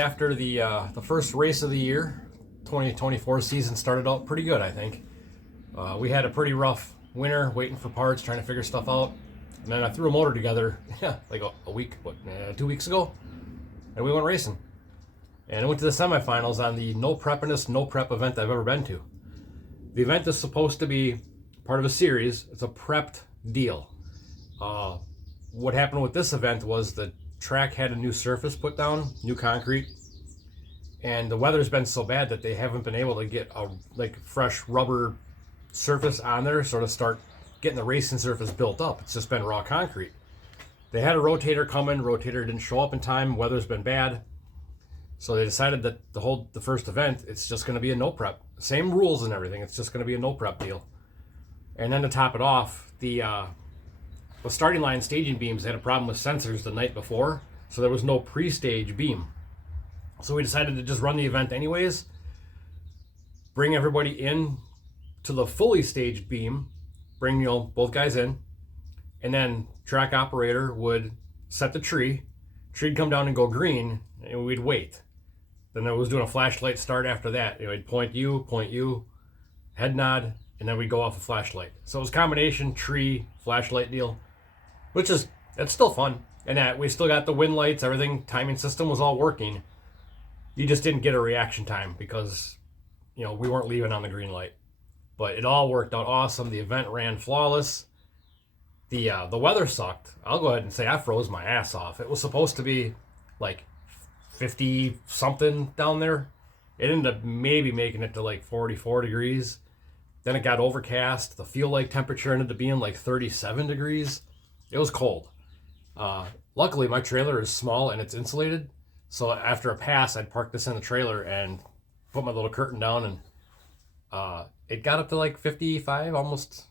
after the first race of the year. 2024 season started out pretty good, I think. We had a pretty rough winter waiting for parts, trying to figure stuff out. And then I threw a motor together, like a week, 2 weeks ago, and we went racing. And I went to the semifinals on the no prepiness, no prep event I've ever been to. The event is supposed to be part of a series. It's a prepped deal. What happened with this event was the track had a new surface put down, new concrete, and the weather's been so bad that they haven't been able to get a fresh rubber surface on there, sort of start getting the racing surface built up. It's just been raw concrete. They had a rotator come in, rotator didn't show up in time, weather's been bad. So they decided that the first event, it's just going to be a no prep. Same rules and everything, it's just going to be a no prep deal. And then to top it off, the starting line staging beams had a problem with sensors the night before, so there was no pre-stage beam. So we decided to just run the event anyways, bring everybody in to the fully staged beam, bring both guys in, and then track operator would set the tree'd come down and go green, and we'd wait. Then I was doing a flashlight start after that. He'd point you, head nod, and then we'd go off a flashlight. So it was a combination tree, flashlight deal, it's still fun. And we still got the wind lights, everything, timing system was all working. You just didn't get a reaction time because, we weren't leaving on the green light. But it all worked out awesome. The event ran flawless. The weather sucked. I'll go ahead and say I froze my ass off. It was supposed to be like 50 something down there. It ended up maybe making it to like 44 degrees. Then it got overcast. The feel like temperature ended up being like 37 degrees. It was cold. Luckily my trailer is small and it's insulated. So after a pass, I'd park this in the trailer and put my little curtain down, and it got up to like 55, almost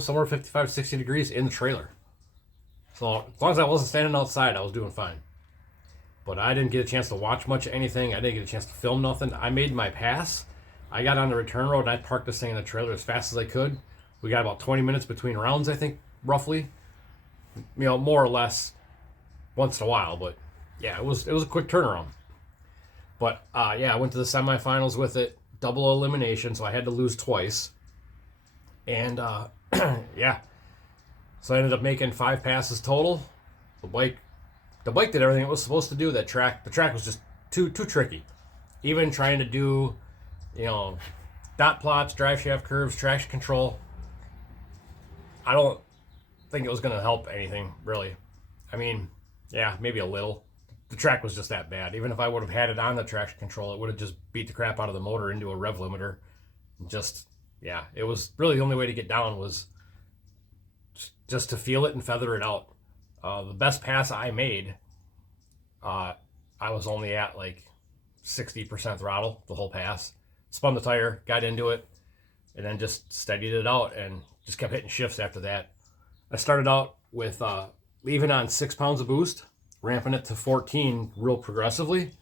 somewhere 55, 60 degrees in the trailer. So as long as I wasn't standing outside, I was doing fine. But I didn't get a chance to watch much of anything. I didn't get a chance to film nothing. I made my pass. I got on the return road and I parked this thing in the trailer as fast as I could. We got about 20 minutes between rounds, I think, roughly. More or less once in a while, but yeah, it was a quick turnaround. But I went to the semifinals with it, double elimination, so I had to lose twice. And so I ended up making 5 passes total. The bike did everything it was supposed to do. The track was just too tricky. Even trying to do, dot plots, drive shaft curves, traction control, I don't think it was going to help anything, really. I mean, yeah, maybe a little. The track was just that bad. Even if I would have had it on the traction control, it would have just beat the crap out of the motor into a rev limiter. It was really the only way to get down was just to feel it and feather it out. The best pass I made, I was only at like 60% throttle the whole pass. Spun the tire, got into it, and then just steadied it out and just kept hitting shifts after that. I started out with leaving on 6 pounds of boost, ramping it to 14 real progressively.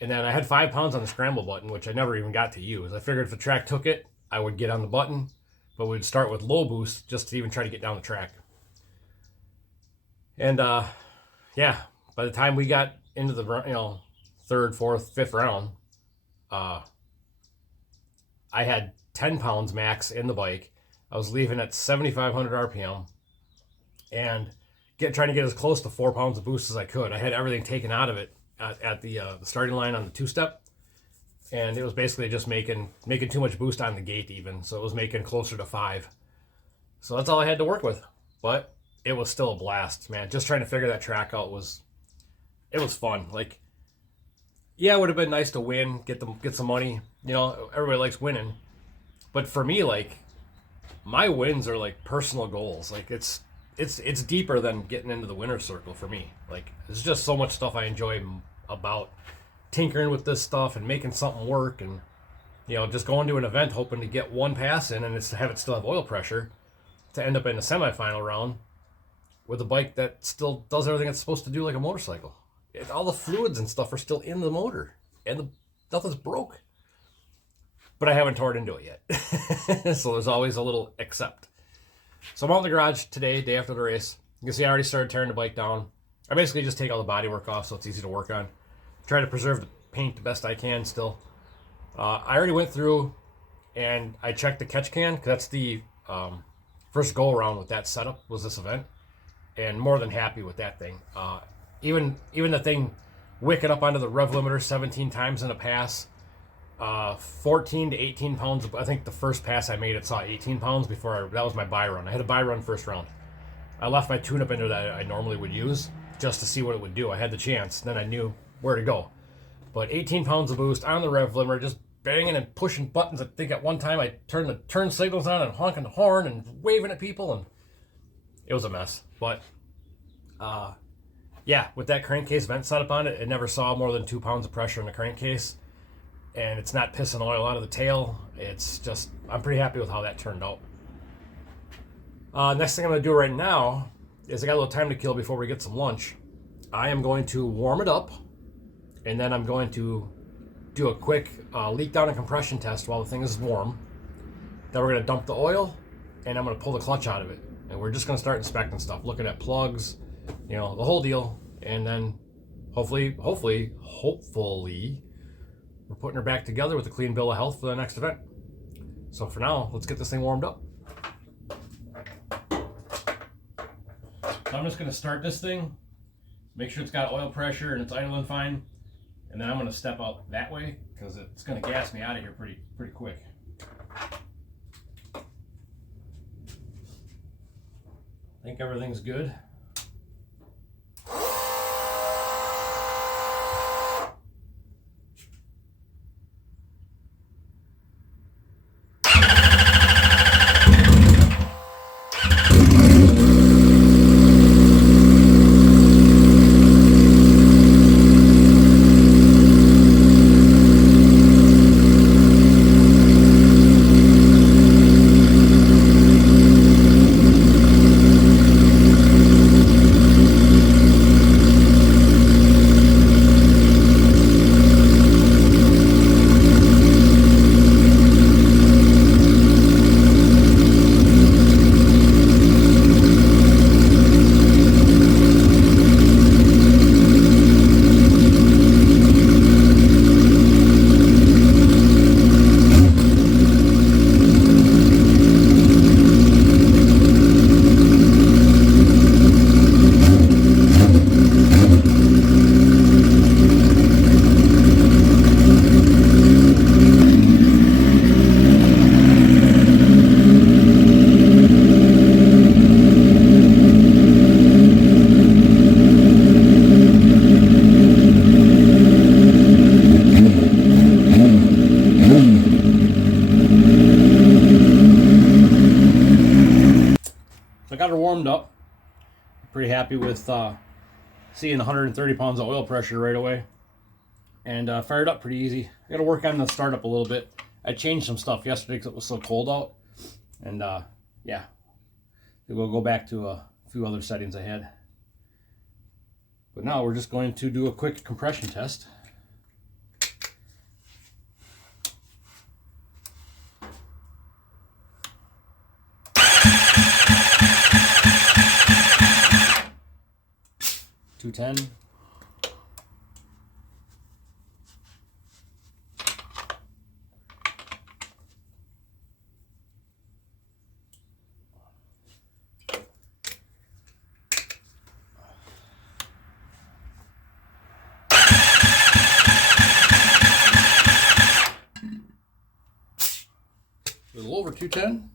And then I had 5 pounds on the scramble button, which I never even got to use. I figured if the track took it, I would get on the button, but we'd start with low boost just to even try to get down the track. And by the time we got into the third, fourth, fifth round, I had 10 pounds max in the bike. I was leaving at 7,500 RPM and trying to get as close to 4 pounds of boost as I could. I had everything taken out of it at the starting line on the 2-step, and it was basically just making too much boost on the gate even, so it was making closer to 5. So that's all I had to work with, but it was still a blast, man. Just trying to figure that track out was fun. Like, yeah, it would have been nice to win, get some money. Everybody likes winning, but for me, like, my wins are like personal goals. Like it's deeper than getting into the winner's circle for me. Like, there's just so much stuff I enjoy about tinkering with this stuff and making something work, and just going to an event hoping to get one pass in and it's to have it still have oil pressure to end up in the semifinal round with a bike that still does everything it's supposed to do like a motorcycle. All the fluids and stuff are still in the motor and nothing's broke. But I haven't torn into it yet. So there's always a little except. So I'm out in the garage today, day after the race. You can see I already started tearing the bike down. I basically just take all the bodywork off so it's easy to work on. try to preserve the paint the best I can still. I already went through and I checked the catch can, because that's the first go around with that setup was this event, and more than happy with that thing. Even the thing wicking up onto the rev limiter 17 times in a pass, 14 to 18 pounds. I think the first pass I made, it saw 18 pounds before that was my buy run. I had a buy run first round. I left my tune-up in there that I normally would use just to see what it would do. I had the chance, then I knew where to go. But 18 pounds of boost on the rev limiter, just banging and pushing buttons. I think at one time I turned the turn signals on and honking the horn and waving at people, and it was a mess. But yeah, with that crankcase vent setup on it, it never saw more than 2 pounds of pressure in the crankcase, and it's not pissing oil out of the tail. It's just, I'm pretty happy with how that turned out. Next thing I'm going to do right now is, I got a little time to kill before we get some lunch. I am going to warm it up, and then I'm going to do a quick leak down and compression test while the thing is warm. Then we're going to dump the oil, and I'm going to pull the clutch out of it. And we're just going to start inspecting stuff, looking at plugs, the whole deal. And then hopefully, we're putting her back together with a clean bill of health for the next event. So for now, let's get this thing warmed up. So I'm just going to start this thing, make sure it's got oil pressure and it's idling fine, and then I'm going to step out that way because it's going to gas me out of here pretty quick. I think everything's good. I got her warmed up. Pretty happy with seeing 130 pounds of oil pressure right away. And fired up pretty easy. I got to work on the startup a little bit. I changed some stuff yesterday because it was so cold out. And yeah, we'll go back to a few other settings I had. But now we're just going to do a quick compression test. $210. A little over 210.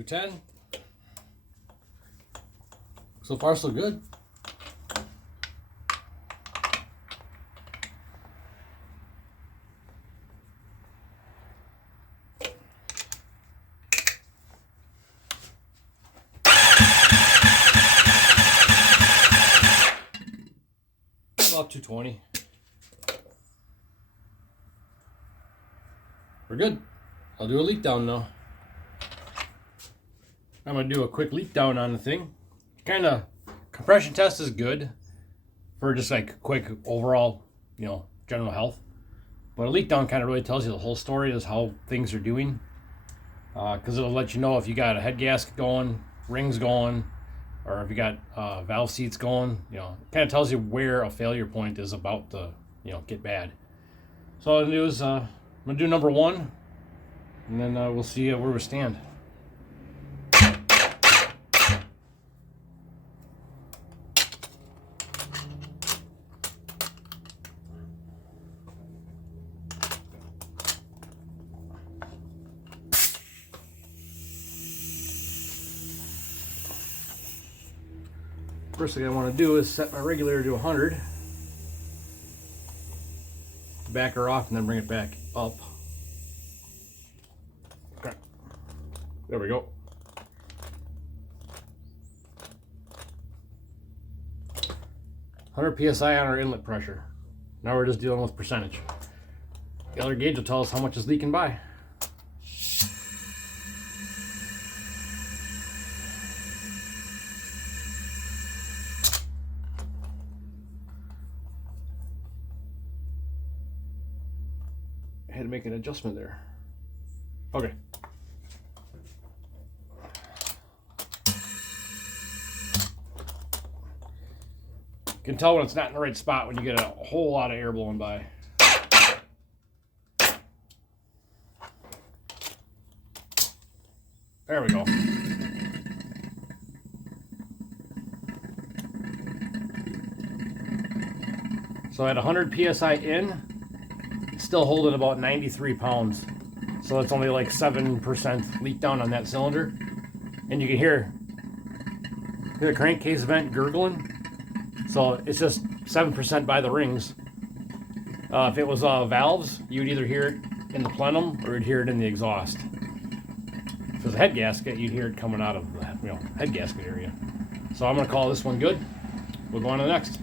$210. So far, so good. About 220. We're good. I'll do a leak down now. I'm going to do a quick leak down on the thing. Kind of Compression test is good for just like quick overall, general health. But a leak down kind of really tells you the whole story is how things are doing. Because it'll let you know if you got a head gasket going, rings going, or if you got valve seats going. It kind of tells you where a failure point is about to, get bad. So all I'm gonna do is I'm gonna do number 1, and then we'll see where we stand. First thing I want to do is set my regulator to 100, back her off, and then bring it back up. Okay, there we go. (100 psi) on our inlet pressure. Now we're just dealing with percentage. The other gauge will tell us how much is leaking by. I had to make an adjustment there. Okay. You can tell when it's not in the right spot when you get a whole lot of air blowing by. There we go. So at 100 psi in, still holding about 93 pounds. So it's only like 7% leak down on that cylinder. And you can hear the crankcase vent gurgling. So it's just 7% by the rings. If it was valves, you'd either hear it in the plenum or you'd hear it in the exhaust. If it was a head gasket, you'd hear it coming out of the head gasket area. So I'm going to call this one good. We'll go on to the next.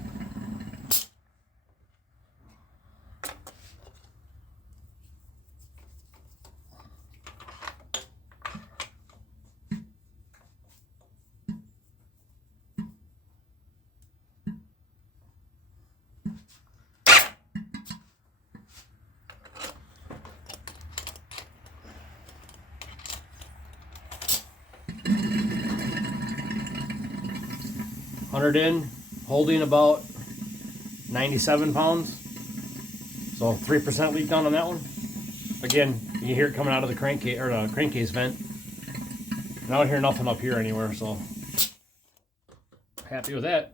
In, holding about 97 pounds. So 3% leak down on that one. Again, you can hear it coming out of the crankcase vent. And I don't hear nothing up here anywhere, so happy with that.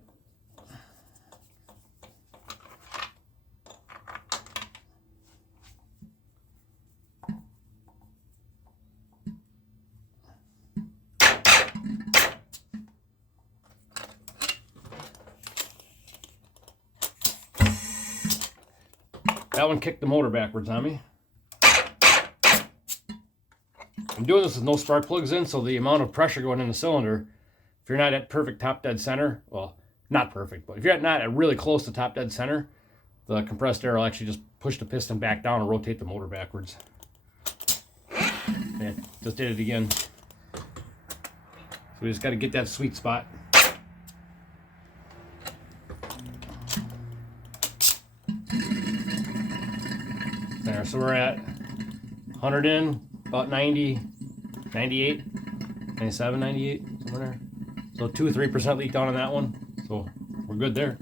That one kicked the motor backwards on me. I'm doing this with no spark plugs in, so the amount of pressure going in the cylinder, if you're not at perfect top dead center, well, not perfect, but if you're not at really close to top dead center, the compressed air will actually just push the piston back down and rotate the motor backwards. And just did it again. So we just got to get that sweet spot. There, so we're at 100 in, about 90, 98, 97, 98, somewhere there. So 2 or 3% leak down on that one. So we're good there.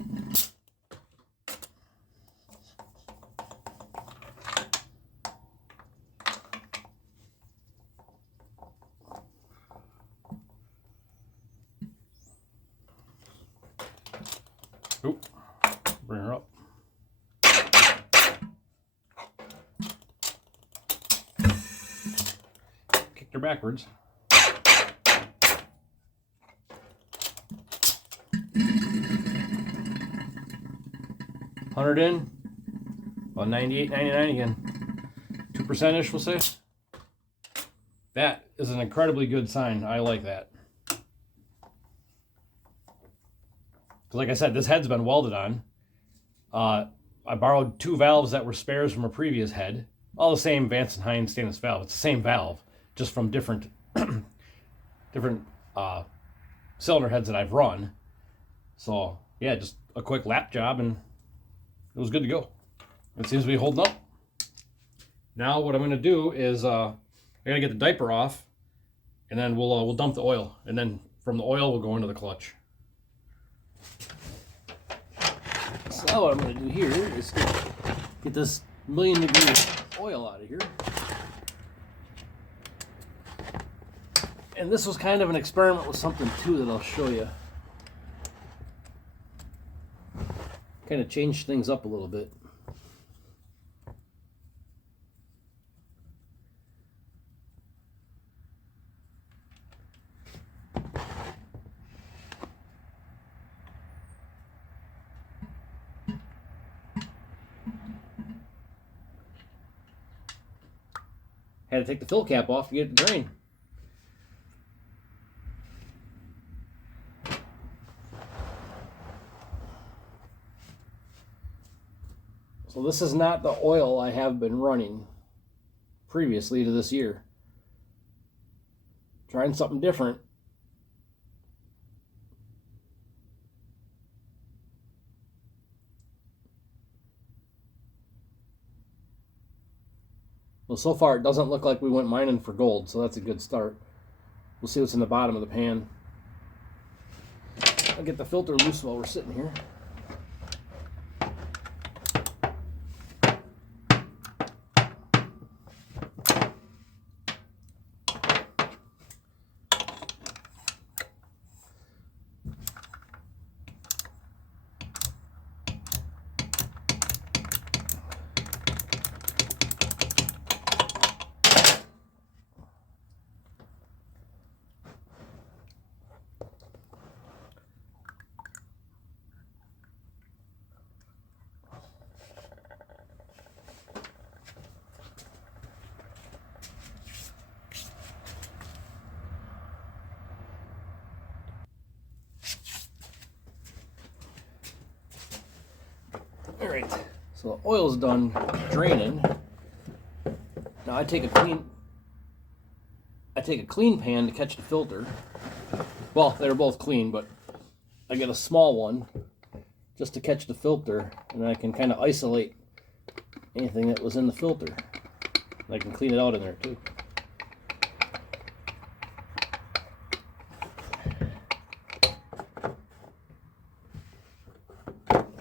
Oop, bring her up. Kicked her backwards. $100 in, about 98, 99 again. 2%-ish, we'll say. That is an incredibly good sign. I like that. Like I said, this head's been welded on. I borrowed 2 valves that were spares from a previous head. All the same Vance & Hines stainless valve. It's the same valve, just from different cylinder heads that I've run. So yeah, just a quick lap job and it was good to go. It seems to be holding up. Now what I'm going to do is I got to get the diaper off, and then we'll dump the oil, and then from the oil we'll go into the clutch. So what I'm going to do here is get this 1,000,000 degree oil out of here. And this was kind of an experiment with something too that I'll show you. Kind of changed things up a little bit. Had to take the fill cap off to get it to drain. So this is not the oil I have been running previously to this year. Trying something different. Well, so far it doesn't look like we went mining for gold, so that's a good start. We'll see what's in the bottom of the pan. I'll get the filter loose while we're sitting here. Alright, so the oil's done draining. Now I take a clean pan to catch the filter. Well, they're both clean, but I get a small one just to catch the filter, and I can kind of isolate anything that was in the filter. And I can clean it out in there too.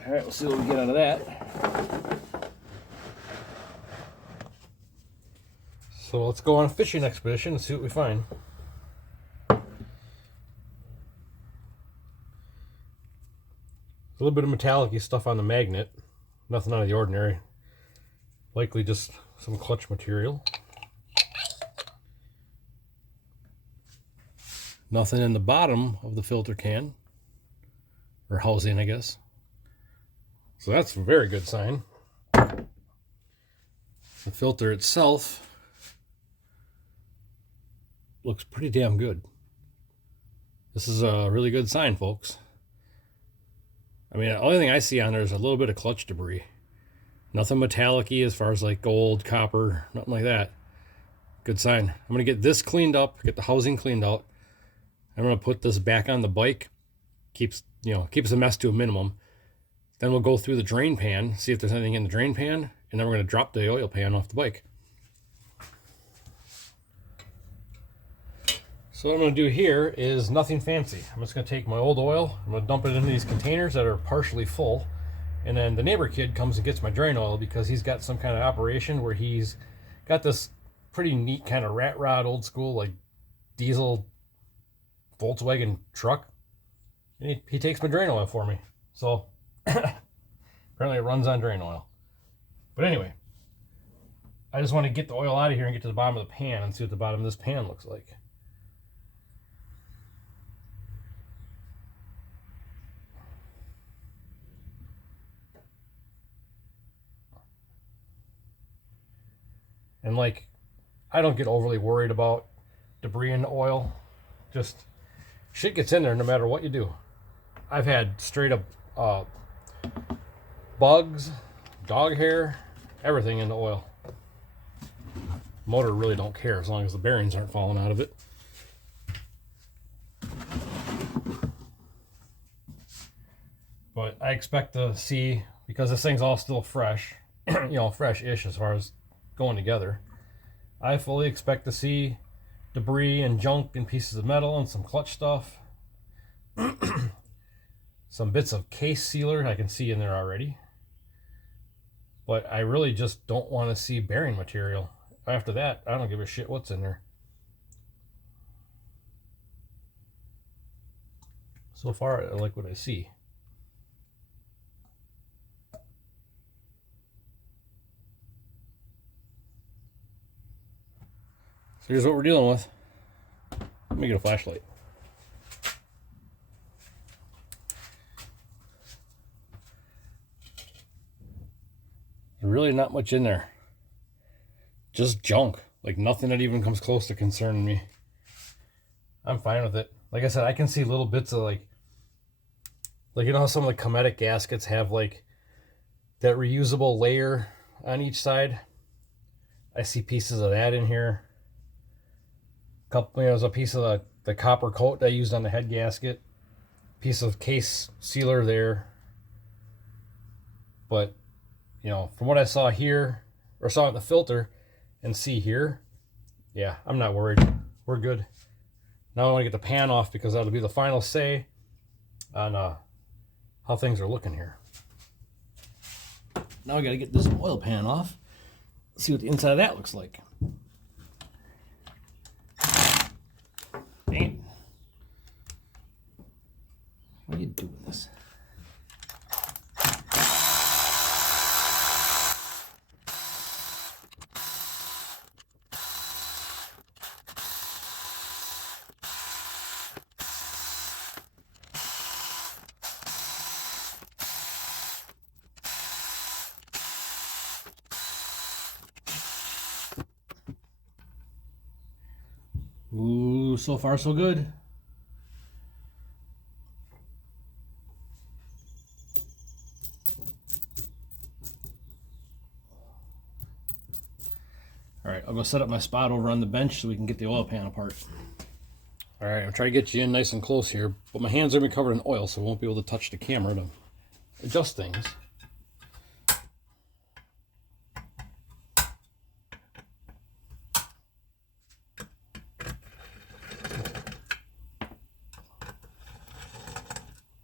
Alright, we'll see what we get out of that. So let's go on a fishing expedition and see what we find. A little bit of metallic-y stuff on the magnet. Nothing out of the ordinary. Likely just some clutch material. Nothing in the bottom of the filter can. Or housing, I guess. So that's a very good sign. The filter itself looks pretty damn good. This is a really good sign, folks. I mean, the only thing I see on there is a little bit of clutch debris. Nothing metallic-y as far as like gold, copper, nothing like that. Good sign. I'm going to get this cleaned up, get the housing cleaned out. I'm going to put this back on the bike. Keeps the mess to a minimum. Then we'll go through the drain pan, see if there's anything in the drain pan, and then we're going to drop the oil pan off the bike. So what I'm going to do here is nothing fancy. I'm just going to take my old oil, I'm going to dump it into these containers that are partially full, and then the neighbor kid comes and gets my drain oil because he's got some kind of operation where he's got this pretty neat kind of rat rod, old school, like diesel Volkswagen truck, and he takes my drain oil for me. So apparently it runs on drain oil. But anyway, I just want to get the oil out of here and get to the bottom of the pan and see what the bottom of this pan looks like. And like, I don't get overly worried about debris in the oil. Just shit gets in there no matter what you do. I've had straight up bugs, dog hair, everything in the oil. Motor really don't care as long as the bearings aren't falling out of it. I expect to see, because this thing's all still fresh, fresh-ish as far as going together, I fully expect to see debris and junk and pieces of metal and some clutch stuff. Some bits of case sealer I can see in there already. But I really just don't want to see bearing material. After that, I don't give a shit what's in there. So far, I like what I see. So here's what we're dealing with. Let me get a flashlight. There's really not much in there. Just junk. Like nothing that even comes close to concerning me. I'm fine with it. Like I said, I can see little bits of like you know how some of the Cometic gaskets have like that reusable layer on each side? I see pieces of that in here. There's a piece of the copper coat that I used on the head gasket. Piece of case sealer there. But, from what I saw here, or saw at the filter, and see here, yeah, I'm not worried. We're good. Now I want to get the pan off because that'll be the final say on how things are looking here. Now I got to get this oil pan off. See what the inside of that looks like. Dang it. What do you do with this? Ooh, so far so good. All right, I'll go set up my spot over on the bench so we can get the oil pan apart. All right, I'm trying to get you in nice and close here, but my hands are going to be covered in oil, so I won't be able to touch the camera to adjust things.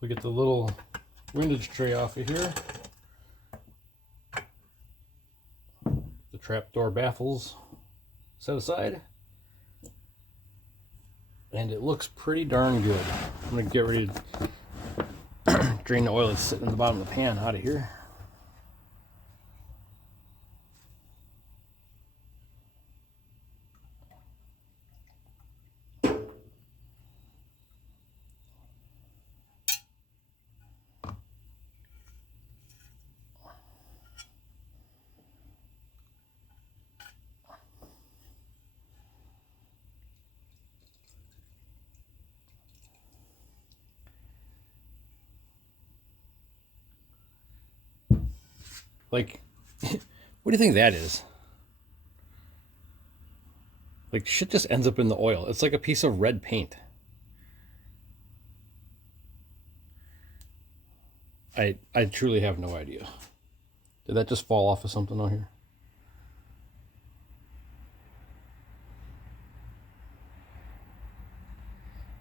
We get the little windage tray off of here. The trapdoor baffles set aside. And it looks pretty darn good. I'm going to get ready to drain the oil that's sitting in the bottom of the pan out of here. Like, what do you think that is? Like, shit just ends up in the oil. It's like a piece of red paint. I truly have no idea. Did that just fall off of something out here?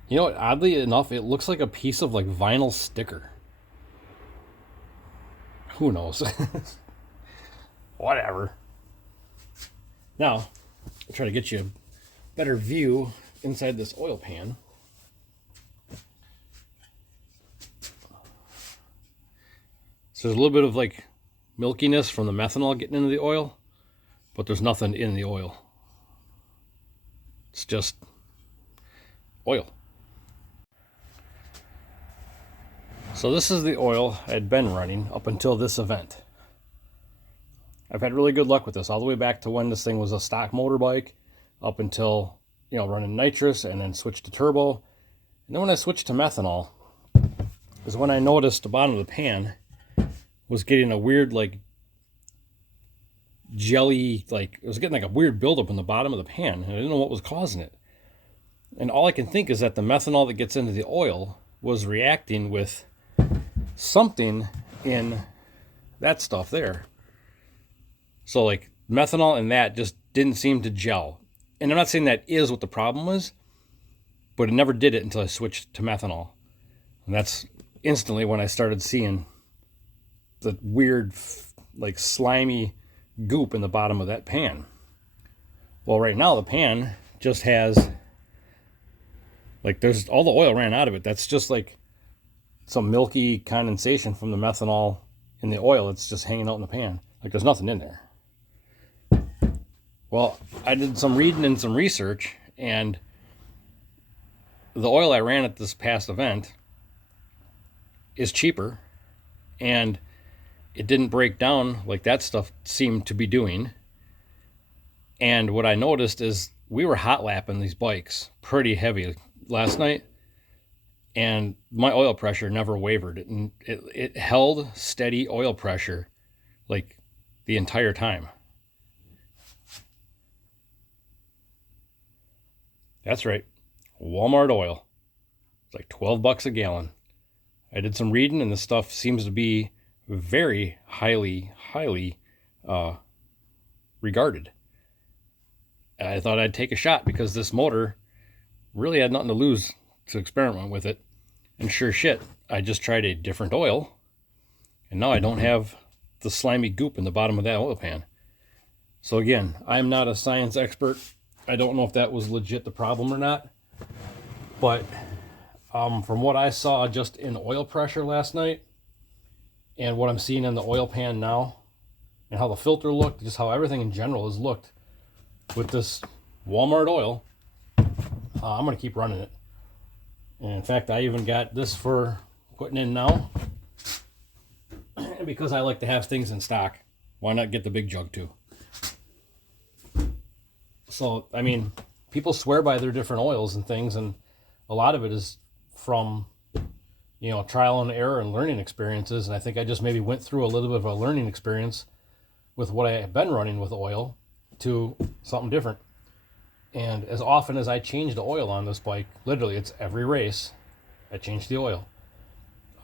You know what? Oddly enough, it looks like a piece of like vinyl sticker. Who knows? Whatever. Now, I'll try to get you a better view inside this oil pan. So there's a little bit of like milkiness from the methanol getting into the oil, but there's nothing in the oil. It's just oil. So this is the oil I had been running up until this event. I've had really good luck with this all the way back to when this thing was a stock motorbike, up until, running nitrous and then switched to turbo. And then when I switched to methanol is when I noticed the bottom of the pan was getting a weird like jelly, like it was getting like a weird buildup in the bottom of the pan, and I didn't know what was causing it. And all I can think is that the methanol that gets into the oil was reacting with something in that stuff there. So like methanol and that just didn't seem to gel. And I'm not saying that is what the problem was, but it never did it until I switched to methanol. And that's instantly when I started seeing the weird, like slimy goop in the bottom of that pan. Well, right now the pan just has, like, there's all the oil ran out of it. That's just like some milky condensation from the methanol in the oil. It's just hanging out in the pan. Like there's nothing in there. Well, I did some reading and some research, and the oil I ran at this past event is cheaper, and it didn't break down like that stuff seemed to be doing. And what I noticed is we were hot lapping these bikes pretty heavy last night, and my oil pressure never wavered. It held steady oil pressure like the entire time. That's right, Walmart oil. It's like $12 a gallon. I did some reading, and the stuff seems to be very highly regarded. I thought I'd take a shot because this motor really had nothing to lose to experiment with it. And sure shit, I just tried a different oil, and now I don't have the slimy goop in the bottom of that oil pan. So again, I'm not a science expert. I don't know if that was legit the problem or not. But from what I saw just in oil pressure last night, and what I'm seeing in the oil pan now, and how the filter looked, just how everything in general has looked with this Walmart oil, I'm going to keep running it. And in fact, I even got this for putting in now. And because I like to have things in stock, why not get the big jug too? So, I mean, people swear by their different oils and things, and a lot of it is from, you know, trial and error and learning experiences. And I think I just maybe went through a little bit of a learning experience with what I have been running with oil to something different. And as often as I change the oil on this bike, literally it's every race, I change the oil.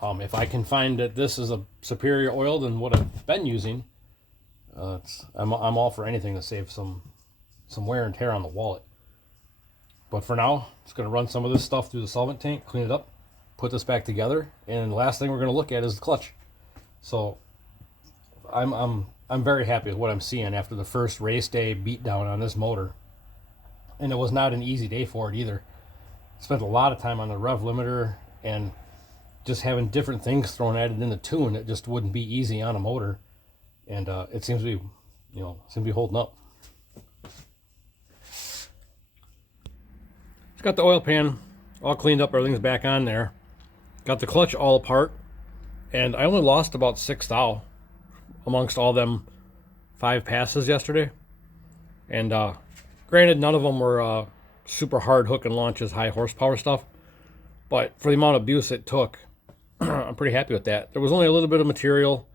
If I can find that this is a superior oil than what I've been using, I'm all for anything to save some wear and tear on the wallet. But for now, just going to run some of this stuff through the solvent tank, clean it up, put this back together, and the last thing we're going to look at is the clutch. So I'm very happy with what I'm seeing after the first race day beatdown on this motor. And it was not an easy day for it either. Spent a lot of time on the rev limiter and just having different things thrown at it in the tune. It just wouldn't be easy on a motor. And it seems to be, holding up. It's got the oil pan all cleaned up. Everything's back on there. Got the clutch all apart. And I only lost about 6 thou amongst all them 5 passes yesterday. And granted, none of them were super hard hook and launches, high horsepower stuff. But for the amount of abuse it took, I'm pretty happy with that. There was only a little bit of material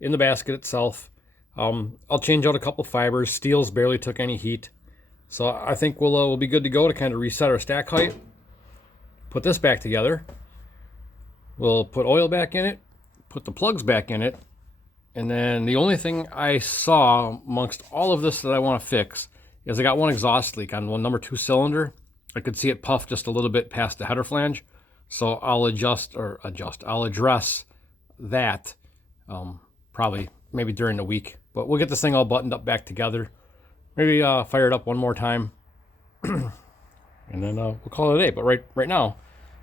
in the basket itself. I'll change out a couple fibers. Steels barely took any heat. So I think we'll be good to go to kind of reset our stack height. Put this back together. We'll put oil back in it. Put the plugs back in it. And then the only thing I saw amongst all of this that I want to fix is I got one exhaust leak on one number 2 cylinder. I could see it puff just a little bit past the header flange. So I'll I'll address that probably maybe during the week. But we'll get this thing all buttoned up back together. Maybe fire it up one more time. And then we'll call it a day. But right now,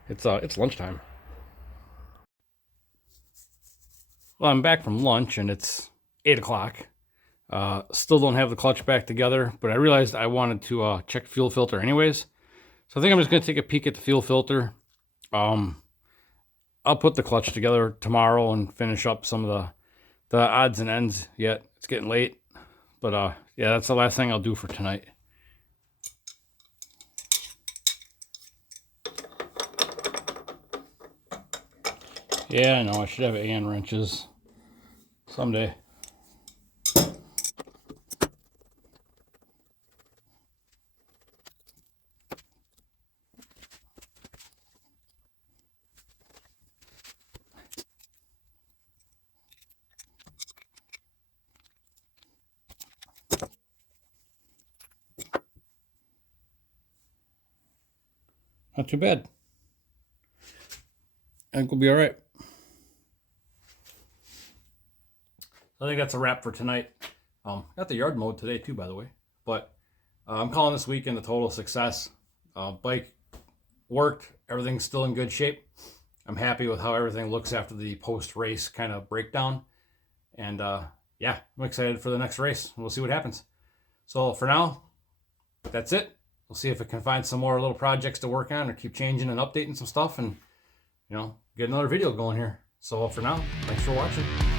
it's lunchtime. Well, I'm back from lunch and it's 8 o'clock. Still don't have the clutch back together, but I realized I wanted to check the fuel filter anyways. So I think I'm just going to take a peek at the fuel filter. I'll put the clutch together tomorrow and finish up some of the odds and ends yet. It's getting late. But yeah, that's the last thing I'll do for tonight. Yeah, I know, I should have Allen wrenches someday. not too bad. I think we'll be all right. I think that's a wrap for tonight. Got the yard mowed today too, by the way. But I'm calling this weekend a total success. Bike worked. Everything's still in good shape. I'm happy with how everything looks after the post-race kind of breakdown. And yeah, I'm excited for the next race. We'll see what happens. So for now, that's it. We'll see if I can find some more little projects to work on or keep changing and updating some stuff and, you know, get another video going here. So for now, thanks for watching.